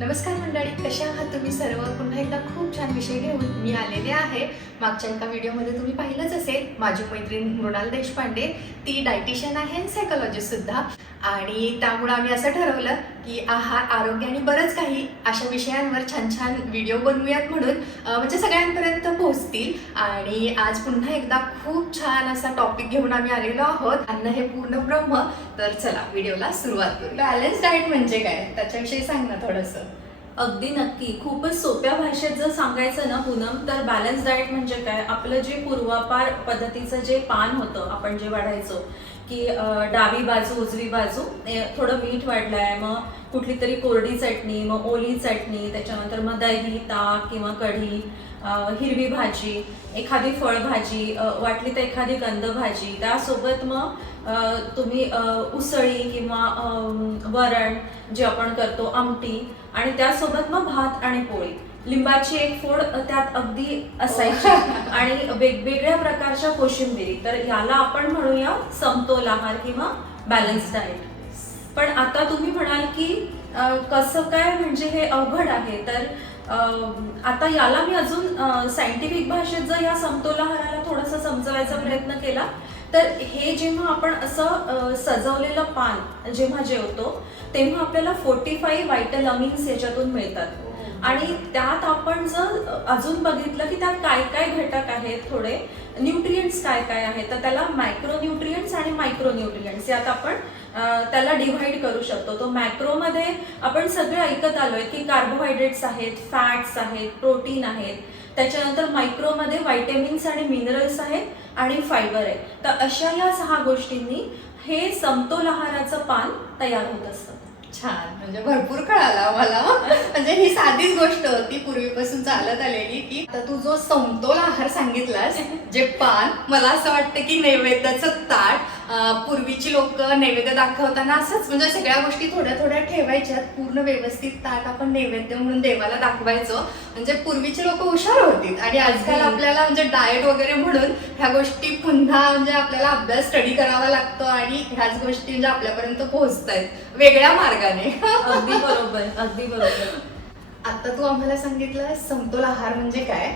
नमस्कार मंडळी, कशा आहात तुम्ही सर्व? पुन्हा एकदा खूप छान विषय घेऊन मी आलेले आहे. मागच्या एका व्हिडिओमध्ये तुम्ही पाहिलंच असेल, माझी मैत्रीण मृणाल देशपांडे, ती डायटिशियन आहे आणि सायकोलॉजिस्ट सुद्धा. आणि त्यामुळे आम्ही असं ठरवलं की आहार, आरोग्य आणि बरंच काही अशा विषयांवर छान छान व्हिडिओ बनवूयात म्हणून म्हणजे सगळ्यांपर्यंत पोहोचतील. आणि आज पुन्हा एकदा खूप छान असा टॉपिक घेऊन आम्ही आलेलो आहोत, अन्न हे पूर्ण ब्रह्म. तर चला व्हिडिओला सुरुवात करू. बॅलन्स डाएट म्हणजे काय, त्याच्याविषयी सांग ना थोडंसं. अगदी नक्की. खूपच सोप्या भाषेत जर सांगायचं ना पूनम, तर बॅलन्स डाएट म्हणजे काय, आपलं जे पूर्वापार पद्धतीचं जे पान होतं, आपण जे वाढायचो की डावी बाजू उजवी बाजू थोडं मीठ वाढलंय, मग कुठली तरी कोरडी चटणी, मग ओली चटणी, त्याच्यानंतर मग दही, ताक किंवा कढी, हिरवी भाजी, एखादी फळभाजी वाटली तर एखादी कंद भाजी, त्यासोबत मग तुम्ही उसळी किंवा वरण जे आपण करतो, आमटी, आणि त्यासोबत मग भात आणि पोळी, लिंबाची एक फोड त्यात अगदी असायची आणि वेगवेगळ्या प्रकारच्या कोशिंबिरी. तर याला आपण म्हणूया समतोल आहार किंवा बॅलन्स डाएट. पण आता तुम्ही म्हणाल की कसं काय, म्हणजे हे अवघड आहे. तर आता याला मी अजून सायंटिफिक भाषेत जर या समतोल आहाराला थोडासा समजवायचा प्रयत्न केला, तर हे जेव्हा आपण असं सजवलेलं पान जेव्हा जेवतो, तेव्हा आपल्याला 45 व्हायटल अमिन्स याच्यातून मिळतात. आणि त्यात आपण जर अजून बघितलं की त्यात काय काय घटक आहेत, थोडे न्यूट्रिएंट्स काय काय आहेत, तर त्याला मॅक्रो न्यूट्रिएंट्स आणि मायक्रो न्यूट्रिएंट्स यात आपण त्याला डिव्हाइड करू शकतो. तो मॅक्रोमध्ये आपण सगळे ऐकत आलोय की कार्बोहायड्रेट्स आहेत, फॅट्स आहेत, प्रोटीन आहेत. त्याच्यानंतर मायक्रोमध्ये व्हायटॅमिन्स आणि मिनरल्स आहेत आणि फायबर आहे. तर अशा या 6 गोष्टींनी हे समतोल आहाराचं पान तयार होत असतं. छान, म्हणजे भरपूर कळालं आम्हाला. म्हणजे ही साधीच गोष्ट होती पूर्वीपासून चालत आलेली. की आता तू जो समतोल आहार सांगितलास, जे पान, मला असं वाटतं की नैवेद्याचं ताट, पूर्वीची लोक नैवेद्य दाखवताना असंच म्हणजे सगळ्या गोष्टी थोड्या थोड्या ठेवायच्यात, पूर्ण व्यवस्थित ताट आपण नैवेद्य म्हणून देवाला दाखवायचो. म्हणजे पूर्वीची लोक हुशार होती. आणि आजकाल आपल्याला म्हणजे डाएट वगैरे म्हणून ह्या गोष्टी पुन्हा म्हणजे आपल्याला अभ्यास स्टडी करावा लागतो आणि ह्याच गोष्टी म्हणजे आपल्यापर्यंत पोहोचतायत वेगळ्या मार्गाने. अगदी बरोबर, अगदी बरोबर. आता तू आम्हाला सांगितलं समतोल आहार म्हणजे काय,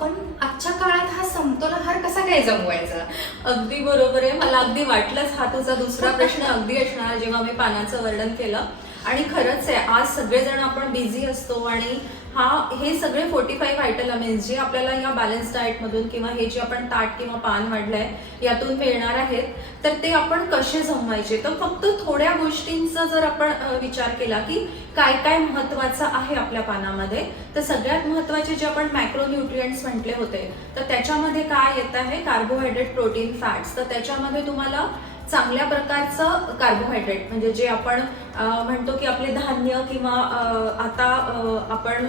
पण आजच्या काळात हा समतोल आहार कसा काय जमवायचा? अगदी बरोबर आहे. मला अगदी वाटलंच हा तुझा दुसरा प्रश्न अगदी असणार जेव्हा मी पानाचं वर्णन केलं. आणि खरंच आहे, आज सगळेजण आपण बिझी असतो आणि हे सगळे 45 व्हायटल अमिन्स जे आपल्याला या बॅलन्स डाएटमधून किंवा हे जे आपण ताट किंवा पान वाढलंय यातून मिळणार आहेत, तर ते आपण कसे जमवायचे. तर फक्त थोड्या गोष्टींचा जर आपण विचार केला की काय काय महत्वाचं आहे आपल्या पानामध्ये, तर सगळ्यात महत्वाचे जे आपण मॅक्रो न्यूट्रिएंट्स म्हटले होते, तर त्याच्यामध्ये काय येत आहे, कार्बोहायड्रेट, प्रोटीन, फॅट्स. तर त्याच्यामध्ये तुम्हाला चांगल्या प्रकारचं कार्बोहायड्रेट म्हणजे जे आपण म्हणतो की आपले धान्य किंवा आता आपण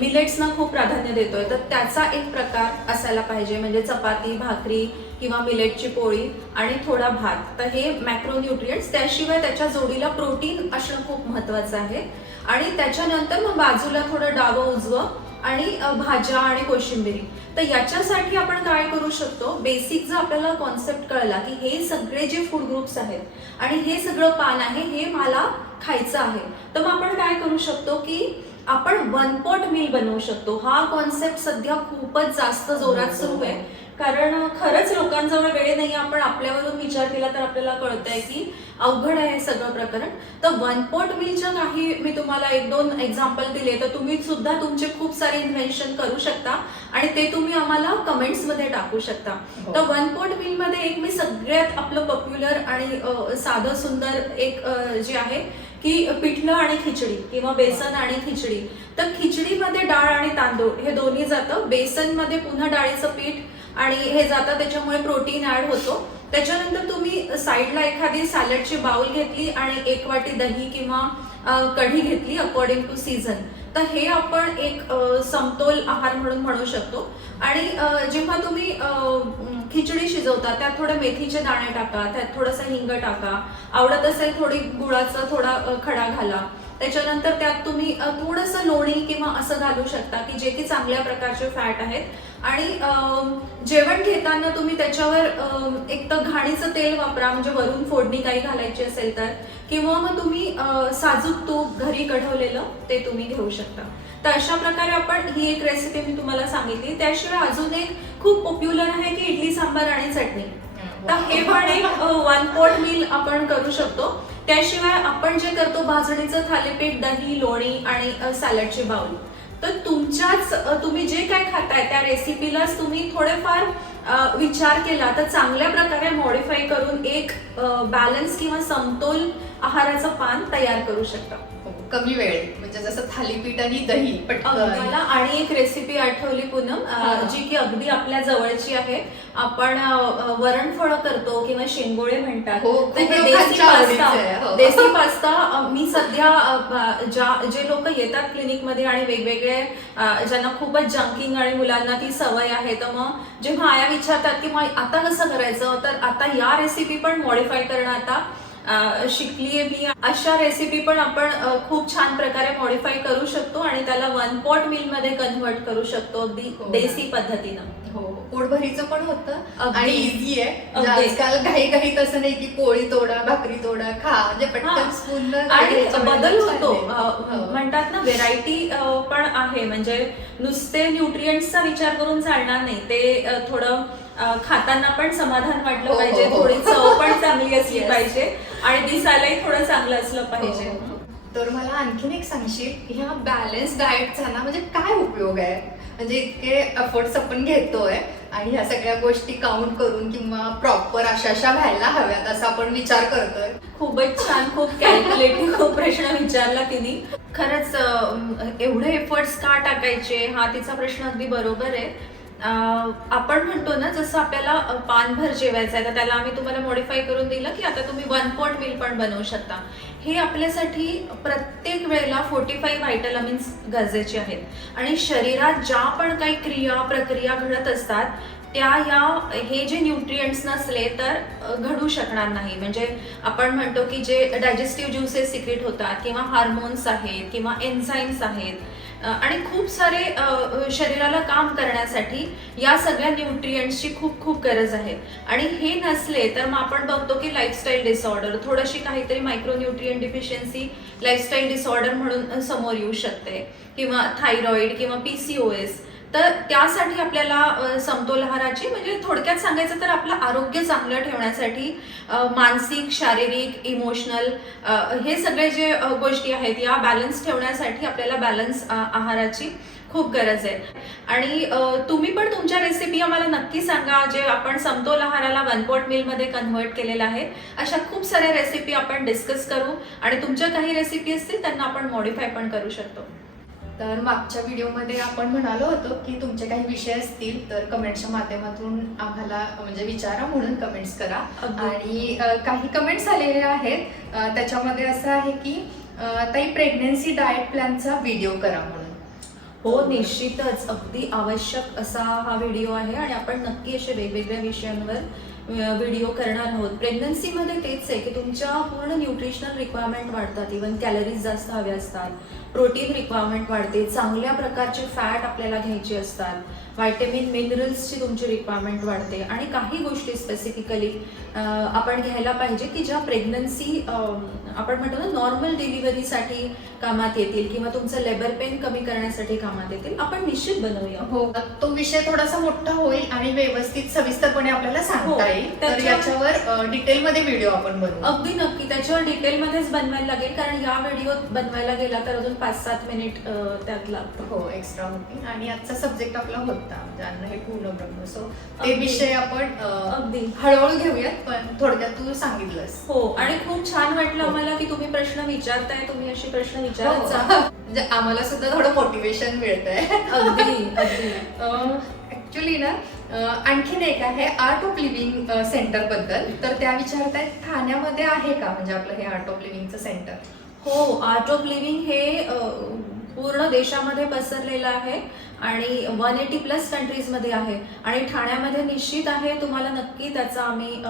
मिलेट्सना खूप प्राधान्य देतोय, तर त्याचा एक प्रकार असायला पाहिजे. म्हणजे चपाती, भाकरी किंवा मिलेटची पोळी आणि थोडा भात. तर हे मॅक्रो न्यूट्रिएंट्स. त्याशिवाय त्याच्या जोडीला प्रोटीन असणं खूप महत्वाचं आहे. आणि त्याच्यानंतर मग बाजूला थोडं डावं उजवं आणि भाज्या आणि कोशिंबिरी. तर याच्यासाठी आपण काय करू शकतो, बेसिक जर आपल्याला कॉन्सेप्ट कळला की हे सगळे जे फूड ग्रुप्स आहेत आणि हे सगळं पान आहे, हे मला खायचं आहे, तर मग आपण काय करू शकतो की आपण 1 पॉट मील बनवू शकतो. हा कॉन्सेप्ट सध्या खूपच जास्त जोरात सुरू आहे, कारण खरंच लोकांजवळ वेळ नाही. आपण आपल्यावरून विचार केला तर आपल्याला कळतंय की अवघड आहे सगळं प्रकरण. तर 1 पॉट मीलच्या काही मी तुम्हाला 1-2 एक्झाम्पल दिले, तर तुम्ही सुद्धा तुमचे खूप सारे इन्व्हेन्शन करू शकता आणि ते तुम्ही आम्हाला कमेंट्समध्ये टाकू शकता. तर 1 पॉट मीलमध्ये एक मी सगळ्यात आपलं पॉप्युलर आणि साधं सुंदर एक जे आहे की पिठलं आणि खिचडी किंवा बेसन आणि खिचडी. तर खिचडीमध्ये डाळ आणि तांदूळ हे दोन्ही जातं, बेसनमध्ये पुन्हा डाळीचं पीठ आणि हे जातं, त्याच्यामुळे प्रोटीन ऍड होतो. त्याच्यानंतर तुम्ही साईडला एखादी सॅलडची बाउल घेतली आणि 1 वाटी दही किंवा कढी घेतली अकॉर्डिंग टू सीझन. तर हे आपण एक समतोल आहार म्हणून म्हणू शकतो. आणि जेव्हा तुम्ही खिचडी शिजवता त्यात थोडे मेथीचे दाणे टाका, त्यात थोडंसं हिंग टाका, आवडत असेल थोडी गुळाचा थोडा खडा घाला. त्याच्यानंतर त्यात तुम्ही थोडंसं लोणी किंवा असं घालू शकता की जे की चांगल्या प्रकारचे फॅट आहेत. आणि जेवण घेताना तुम्ही त्याच्यावर एक तर घाणीचं तेल वापरा, म्हणजे वरून फोडणी काही घालायची असेल तर, किंवा मग तुम्ही साजूक तूप घरी कढवलेलं ते तुम्ही घेऊ शकता. तर अशा प्रकारे आपण ही एक रेसिपी मी तुम्हाला सांगितली. त्याशिवाय अजून एक खूप पॉप्युलर आहे की इडली सांबार आणि चटणी. तर हे पण एक 1 पॉट मील आपण करू शकतो. त्याशिवाय आपण जे करतो भाजणीचं थालीपीठ, दही, लोणी आणि सॅलडची बाउल. तर तुम्ही जे काय खाताय त्या रेसिपीलाच तुम्ही थोडेफार विचार केला तर चांगल्या प्रकारे मॉडिफाय करून एक बॅलन्स किंवा समतोल आहाराचं पान तयार करू शकता. कमी वेळ, म्हणजे जसं थालीपीठ आणि दही पटकन. मला आणि एक रेसिपी आठवली पूनम, जी की अगदी आपल्या जवळची आहे. आपण वरणफळं करतो किंवा शेंगोळे म्हणतात. हो, तर खूप हे लोकांच्या आवडीचं आहे. हो. देसी पास्ता मी सध्या जे लोक येतात क्लिनिकमध्ये आणि वेगवेगळे ज्यांना खूपच जंकिंग आणि मुलांना ती सवय आहे, तर मग जेव्हा आया विचारतात की मग आता कसं करायचं, तर आता या रेसिपी पण मॉडिफाय करणं आता शिकलीये मी. अशा रेसिपी पण आपण खूप छान प्रकारे मॉडिफाय करू शकतो आणि त्याला 1 पॉट मील मध्ये कन्व्हर्ट करू शकतो अगदी देसी पद्धतीनं. हो, पोटभरीचं पण होतं अगदी. आणि इझी आहे. म्हणजे अगदी. आजकाल घाई तसं नाही की पोळी तोडा, भाकरी तोडा, खा, म्हणजे पटकन स्पून आणि बदल होतो. म्हणतात ना, व्हेरायटी पण आहे. म्हणजे नुसते न्यूट्रिएंट्सचा विचार करून चालणार नाही. ते थोडं खाताना पण समाधान वाटलं पाहिजे, थोडी चव पण चांगली असली पाहिजे आणि दिसायलाही थोडं चांगलं असलं पाहिजे. तर मला आणखीन एक सांगशील, ह्या बॅलन्स डाएटचा ना म्हणजे काय उपयोग आहे? म्हणजे इतके एफर्ट्स आपण घेतोय आणि ह्या सगळ्या गोष्टी काउंट करून किंवा प्रॉपर अशा व्हायला हव्यात असं आपण विचार करतोय. खूपच छान, खूप कॅल्क्युलेटिव्ह प्रश्न विचारला तिने. खरंच एवढे एफर्ट्स का टाकायचे हा तिचा प्रश्न अगदी बरोबर आहे. आपण म्हणतो ना, जसं आपल्याला पानभर जेवायचं आहे तर त्याला आम्ही तुम्हाला मॉडिफाय करून दिलं की आता तुम्ही 1 पॉट मील पण बनवू शकता. हे आपल्यासाठी प्रत्येक वेळेला 45 व्हायटल अमिन्स गरजेचे आहेत आणि शरीरात ज्या पण काही क्रिया प्रक्रिया घडत असतात त्या हे जे न्यूट्रिएंट्स नसले तर घडू शकणार नाही. म्हणजे आपण म्हणतो की जे डायजेस्टिव्ह ज्युसेस सिक्रेट होतात किंवा हार्मोन्स आहेत किंवा एन्झाईम्स आहेत आणि खूप सारे शरीराला काम करण्यासाठी या सगळ्या न्यूट्रिएंट्सची खूप खूप गरज आहे. आणि हे नसले तर मग आपण बघतो की लाईफस्टाईल डिसऑर्डर, थोडीशी काहीतरी मायक्रोन्यूट्रिएंट डिफिशियन्सी लाईफस्टाईल डिसऑर्डर म्हणून समोर येऊ शकते किंवा थायरॉइड किंवा PCOS. तर त्यासाठी आपल्याला समतोल आहाराची, म्हणजे थोडक्यात सांगायचं तर आपलं आरोग्य चांगलं ठेवण्यासाठी मानसिक, शारीरिक, इमोशनल हे सगळे जे गोष्टी आहेत या बॅलन्स ठेवण्यासाठी आपल्याला बॅलन्स आहाराची खूप गरज आहे. आणि तुम्ही पण तुमच्या रेसिपी आम्हाला नक्की सांगा, जे आपण समतोल आहाराला 1 पॉट मील मध्ये कन्व्हर्ट केलेलं आहे. अशा खूप साऱ्या रेसिपी आपण डिस्कस करू आणि तुमच्या काही रेसिपी असतील त्यांना आपण मॉडिफाय पण करू शकतो. तर मागच्या व्हिडिओमध्ये आपण म्हणालो होतो की तुमचे काही विषय असतील तर कमेंट्सच्या माध्यमातून आम्हाला म्हणजे विचारा, म्हणून कमेंट्स करा. आणि काही कमेंट्स आलेले आहेत, त्याच्यामध्ये असं आहे की ताई प्रेग्नन्सी डाएट प्लॅनचा व्हिडिओ करा म्हणून. हो, निश्चितच अगदी आवश्यक असा हा व्हिडिओ आहे आणि आपण नक्की असे वेगवेगळ्या विषयांवर व्हिडिओ करणार आहोत. प्रेग्नन्सीमध्ये तेच आहे की तुमच्या पूर्ण न्यूट्रिशनल रिक्वायरमेंट वाढतात. इव्हन कॅलरीज जास्त हव्या असतात, प्रोटीन रिक्वायरमेंट वाढते, चांगल्या प्रकारचे फॅट आपल्याला घ्यायचे असतात, व्हायटॅमिन मिनरल्सची तुमची रिक्वायरमेंट वाढते आणि काही गोष्टी स्पेसिफिकली आपण घ्यायला पाहिजे की ज्या प्रेग्नन्सी आपण म्हणतो ना नॉर्मल डिलिव्हरीसाठी कामात येतील किंवा तुमचं लेबर पेन कमी करण्यासाठी कामात येतील. आपण निश्चित बनवूया. हो, तो विषय थोडासा मोठा होईल आणि व्यवस्थित सविस्तरपणे आपल्याला सांगता येईल. तर याच्यावर डिटेलमध्ये व्हिडिओ आपण बनवू. अगदी नक्की, त्याच्यावर डिटेलमध्येच बनवायला लागेल, कारण या व्हिडिओ बनवायला गेला तर अजून 5-7 मिनिट त्यात लागतात. हो, एक्स्ट्रा होतील. आणि आजचा सब्जेक्ट आपला होता अन्न हे पूर्ण ब्रह्म, सो ते विषय आपण अगदी हळूहळू घेऊयात, पण थोडक्यात तू सांगितलंस. हो, आणि खूप छान वाटलं मला की तुम्ही प्रश्न विचारताय. तुम्ही असे प्रश्न विचारत जा. म्हणजे आम्हाला सुद्धा थोडं मोटिवेशन मिळतंय. अगदी अगदी. ऍक्च्युली ना आणखीन एक आहे आर्ट ऑफ लिव्हिंग सेंटर बद्दल. तर त्या विचारतायत ठाण्यामध्ये आहे का म्हणजे आपलं हे आर्ट ऑफ लिव्हिंगचं सेंटर? हो, आर्ट ऑफ लिव्हिंग हे पूर्ण देशामध्ये पसरलेलं आहे आणि 180+ कंट्रीजमध्ये आहे आणि ठाण्यामध्ये निश्चित आहे. तुम्हाला नक्की त्याचा आम्ही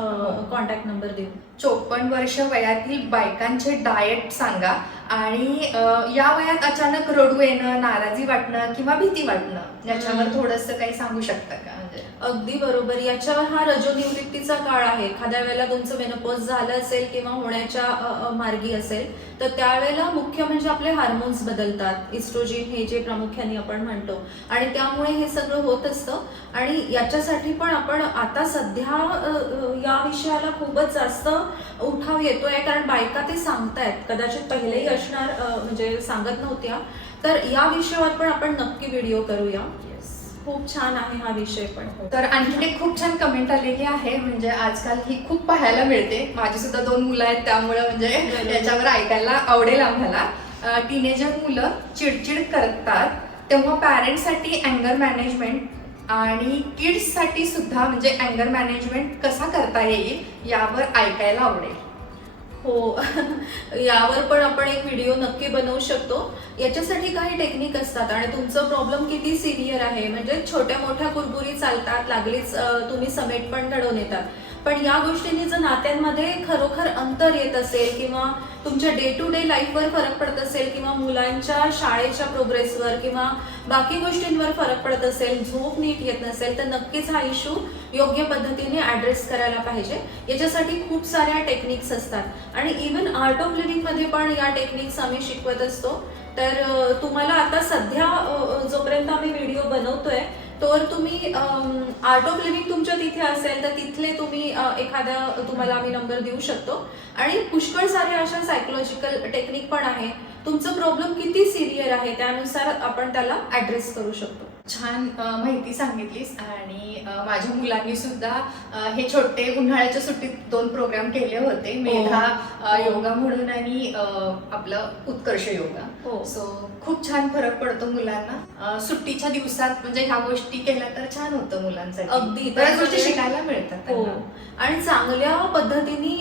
कॉन्टॅक्ट नंबर देऊ. 54 वर्ष वयातील बायकांचे डाएट सांगा आणि या वयात अचानक रडू येणं, नाराजी वाटणं किंवा भीती वाटणं याच्यावर थोडंसं काही सांगू शकता का? म्हणजे अगदी बरोबर. याच्यावर हा रजोनिवृत्तीचा काळ आहे. एखाद्या वेळेला तुमचं मेनोपॉज झालं असेल किंवा होण्याच्या मार्गी असेल तर त्यावेळेला मुख्य म्हणजे आपले हार्मोन्स बदलतात, इस्ट्रोजिन हे जे प्रामुख्याने आपण म्हणतो, आणि त्यामुळे हे सगळं होत असतं. आणि याच्यासाठी पण आपण आता सध्या या विषयाला खूपच जास्त उठाव येतोय, कारण बायका ते सांगतायत. कदाचित पहिलेही असणार, म्हणजे सांगत नव्हत्या. तर या विषयावर पण आपण नक्की व्हिडिओ करूया. खूप छान आहे हा विषय पण. तर आणखीन एक खूप छान कमेंट आलेली आहे, म्हणजे आजकाल ही खूप पाहायला मिळते. माझी सुद्धा 2 मुलं आहेत, त्यामुळे म्हणजे याच्यावर ऐकायला आवडेल आम्हाला. टीनेजर मुलं चिडचिड करतात तेव्हा पॅरेंट्ससाठी अँगर मॅनेजमेंट आणि किड्ससाठी सुद्धा म्हणजे अँगर मॅनेजमेंट कसा करता येईल यावर ऐकायला आवडेल. हो, यावर पण आपण एक व्हिडिओ नक्की बनवू शकतो. याच्यासाठी काही टेक्निक असतात आणि तुमचं प्रॉब्लेम किती सिव्हिअर आहे, म्हणजे छोट्या मोठ्या कुरबुरी चालतात, लागलीच तुम्ही समेट पण घडवून येतात. पण या गोष्टींनी जर नात्यांमध्ये खरोखर अंतर येत असेल किंवा तुमच्या डे टू डे लाईफवर फरक पडत असेल किंवा मुलांच्या शाळेच्या प्रोग्रेसवर किंवा बाकी गोष्टींवर फरक पडत असेल, झोप नीट येत नसेल, तर नक्कीच हा इश्यू योग्य पद्धतीने ॲड्रेस करायला पाहिजे. याच्यासाठी खूप साऱ्या टेक्निक्स असतात आणि इव्हन आर्ट ऑफ लिव्हिंग मध्ये पण या टेक्निक्स आम्ही शिकवत असतो. तर तुम्हाला आता सध्या जोपर्यंत आम्ही व्हिडिओ बनवतोय तर तुम्ही आर्ट ऑफ लिव्हिंग तुमच्या तिथे असेल तर तिथले तुम्ही एखाद्या तुम्हाला आम्ही नंबर देऊ शकतो. आणि पुष्कळ सारे अशा सायकोलॉजिकल टेक्निक पण आहे. तुमचं प्रॉब्लेम किती सिव्हिअर आहे त्यानुसार आपण त्याला ॲड्रेस करू शकतो. छान माहिती सांगितलीस. आणि माझ्या मुलांनी सुद्धा हे छोटे उन्हाळ्याच्या सुट्टीत 2 प्रोग्राम केले होते, मेधा योगा म्हणून आणि आपलं उत्कर्ष योगा. हो. सो खूप छान फरक पडतो मुलांना. सुट्टीच्या दिवसात म्हणजे ह्या गोष्टी केल्या तर छान होतं मुलांसाठी. अगदी बऱ्याच गोष्टी शिकायला मिळतात हो. त्यांना. आणि चांगल्या पद्धतीने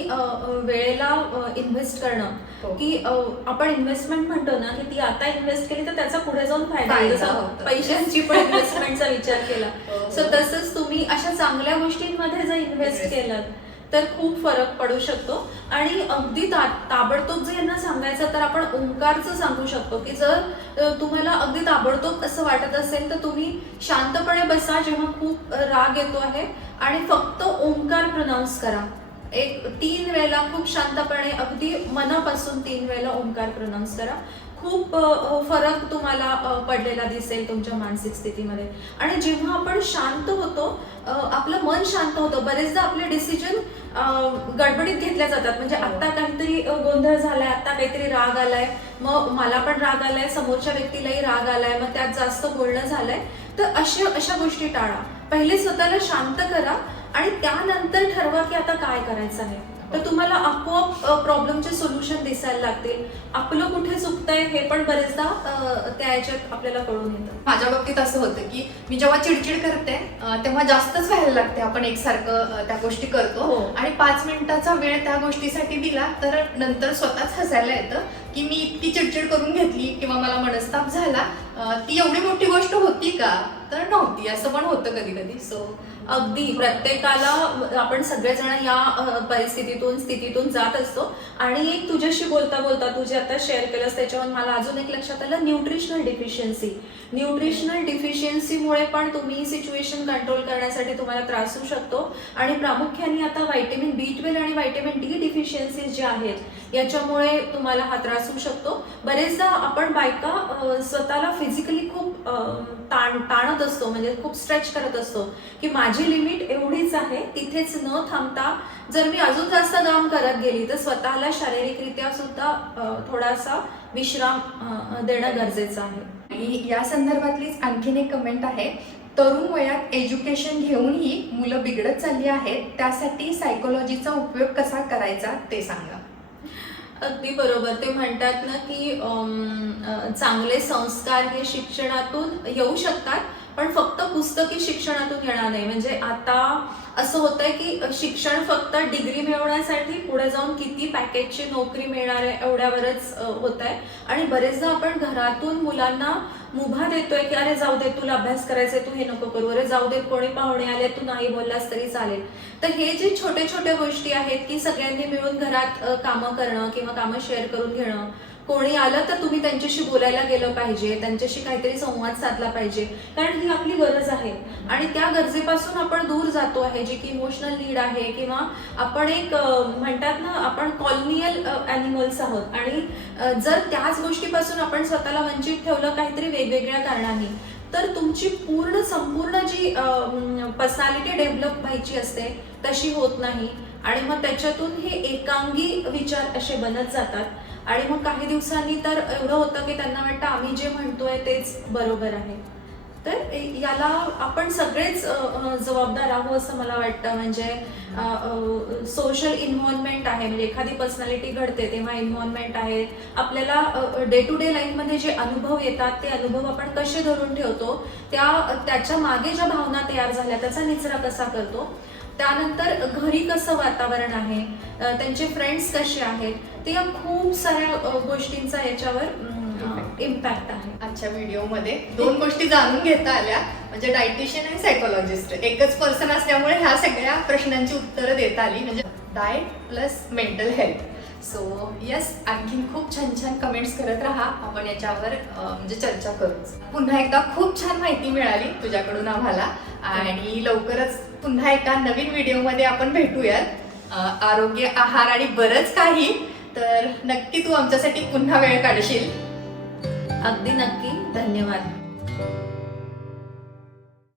वेळेला इन्व्हेस्ट करणं, हो. की आपण इन्व्हेस्टमेंट म्हणतो ना, की ती आता इन्व्हेस्ट केली तर त्याचा पुढे जाऊन फायदा फायदा जसा होतो. पैशांची पण इन्व्हेस्टमेंटचा विचार केला. हो. सो तसंच तुम्ही अशा चांगल्या गोष्टींमध्ये जर इन्व्हेस्ट केलं तर खूप फरक पडू शकतो. आणि अगदी ताबडतोब जर यांना सांगायचं तर आपण ओंकारचं सांगू शकतो, की जर तुम्हाला अगदी ताबडतोब असं वाटत असेल तर तुम्ही शांतपणे बसा जेव्हा खूप राग येतो आहे आणि फक्त ओंकार प्रोनाऊन्स करा. 3 वेळेला खूप शांतपणे अगदी मनापासून 3 वेळेला ओंकार प्रोनाऊन्स करा. खूप फरक तुम्हाला पडलेला दिसेल तुमच्या मानसिक स्थितीमध्ये. आणि जेव्हा आपण शांत होतो, आपलं मन शांत होतं. बरेचदा आपले डिसिजन गडबडीत घेतल्या जातात. म्हणजे आता काहीतरी गोंधळ झालाय, आता काहीतरी राग आलाय, मग मला पण राग आलाय, समोरच्या व्यक्तीलाही राग आलाय, मग त्यात जास्त बोलणं झालंय. तर अशा गोष्टी टाळा. पहिले स्वतःला शांत करा आणि त्यानंतर ठरवा की आता काय करायचं आहे. तर तुम्हाला आपोआप प्रॉब्लेमचे सोल्युशन दिसायला लागतील. आपलं कुठे चुकतंय हे पण बरेचदा त्या याच्यात आपल्याला कळून येतं. माझ्या बाबतीत असं होतं की मी जेव्हा चिडचिड करते तेव्हा जास्तच व्हायला लागते. आपण एकसारखं त्या गोष्टी करतो. हो. आणि 5 मिनिटाचा वेळ त्या गोष्टीसाठी दिला तर नंतर स्वतःच हसायला येतं की मी इतकी चिडचिड करून घेतली किंवा मला मनस्ताप झाला, ती एवढी मोठी गोष्ट होती का? तर नव्हती. असं पण होतं कधी कधी. सो अगदी प्रत्येकाला आपण सगळेजण या परिस्थितीतून स्थितीतून जात असतो. आणि एक तुझ्याशी बोलता बोलता तू जे आता शेअर केलंस त्याच्यावर मला अजून एक लक्षात आलं, न्यूट्रिशनल डिफिशियन्सीमुळे पण तुम्ही ही सिच्युएशन कंट्रोल करण्यासाठी तुम्हाला त्रास होऊ शकतो. आणि प्रामुख्याने आता व्हायटॅमिन B12 आणि व्हायटॅमिन D डिफिशियन्सीज जे आहेत याच्यामुळे तुम्हाला हा त्रास होऊ शकतो. बरेचदा आपण बायका स्वतःला फिजिकली खूप ताणत असतो, म्हणजे खूप स्ट्रेच करत असतो की माझी लिमिट एवढीच आहे, तिथेच न थांबता जर मी अजून जास्त काम करत गेली तर स्वतःला शारीरिकरित्या सुद्धा थोडासा विश्राम देणं गरजेचं आहे. आणि या संदर्भातलीच आणखीन एक कमेंट आहे, तरुण वयात एज्युकेशन घेऊनही मुलं बिघडत चालली आहेत, त्यासाठी सायकोलॉजीचा उपयोग कसा करायचा ते सांगा. अगदी बरोबर. ते म्हणतात ना की चांगले संस्कार हे शिक्षणातून येऊ शकतात, पण फक्त पुस्तकी शिक्षणातून येणार नाही. म्हणजे आता असं होतंय की शिक्षण फक्त डिग्री मिळवण्यासाठी पुढे जाऊन किती पॅकेजची नोकरी मिळणार आहे एवढ्यावरच होत आहे. आणि बरेचदा आपण घरातून मुलांना मुभा देतोय की अरे जाऊ दे, तुला अभ्यास करायचंय, तू हे नको करू, अरे जाऊ दे, कोणी पाहुणे आले, तू नाही बोललास तरी चालेल. तर हे जे छोटे छोटे गोष्टी आहेत की सगळ्यांनी मिळून घरात कामं करणं किंवा कामं शेअर करून घेणं कोणी आलं तर तुम्ही त्यांच्याशी बोलायला गेलं पाहिजे, त्यांच्याशी काहीतरी संवाद साधला पाहिजे, कारण ही आपली गरज आहे. आणि त्या गरजेपासून आपण दूर जातो आहे, जी की इमोशनल नीड आहे, किंवा आपण एक म्हणतात ना, आपण कॉलनियल ॲनिमल्स आहोत. आणि जर त्याच गोष्टीपासून आपण स्वतःला वंचित ठेवलं काहीतरी वेगवेगळ्या कारणांनी, तर तुमची संपूर्ण जी पर्सनॅलिटी डेव्हलप व्हायची असते तशी होत नाही. आणि मग त्याच्यातून हे एकांगी विचार असे बनत जातात. आणि मग काही दिवसांनी तर एवढं होतं की त्यांना वाटतं आम्ही जे म्हणतोय तेच बरोबर आहे. तर याला आपण सगळेच जबाबदार आहोत असं मला वाटतं. म्हणजे सोशल इन्व्हॉल्वमेंट आहे, म्हणजे एखादी पर्सनॅलिटी घडते तेव्हा इन्व्हॉल्वमेंट आहे. आपल्याला डे टू डे लाईफमध्ये जे अनुभव येतात ते अनुभव आपण कसे धरून ठेवतो, त्याच्या मागे ज्या भावना तयार झाल्या त्याचा निचरा कसा करतो, त्यानंतर घरी कसं वातावरण आहे, त्यांचे फ्रेंड्स कसे आहेत, ते या खूप साऱ्या गोष्टींचा याच्यावर इम्पॅक्ट आहे. आजच्या व्हिडिओमध्ये 2 गोष्टी जाणून घेता आल्या, म्हणजे डायटिशियन आणि सायकोलॉजिस्ट एकच पर्सन असल्यामुळे ह्या सगळ्या प्रश्नांची उत्तरं देता आली, म्हणजे diet plus mental health. So yes, आणखीन खूप छान छान कमेंट्स करत राहा, आपण याच्यावर म्हणजे चर्चा करूच. पुन्हा एकदा खूप छान माहिती मिळाली तुझ्याकडून आम्हाला, आणि लवकरच पुन्हा एका नवीन व्हिडिओमध्ये आपण भेटूयात. आरोग्य, आहार आणि बरंच काही. तर नक्की तू आमच्यासाठी पुन्हा वेळ काढशील. अगदी नक्की. धन्यवाद.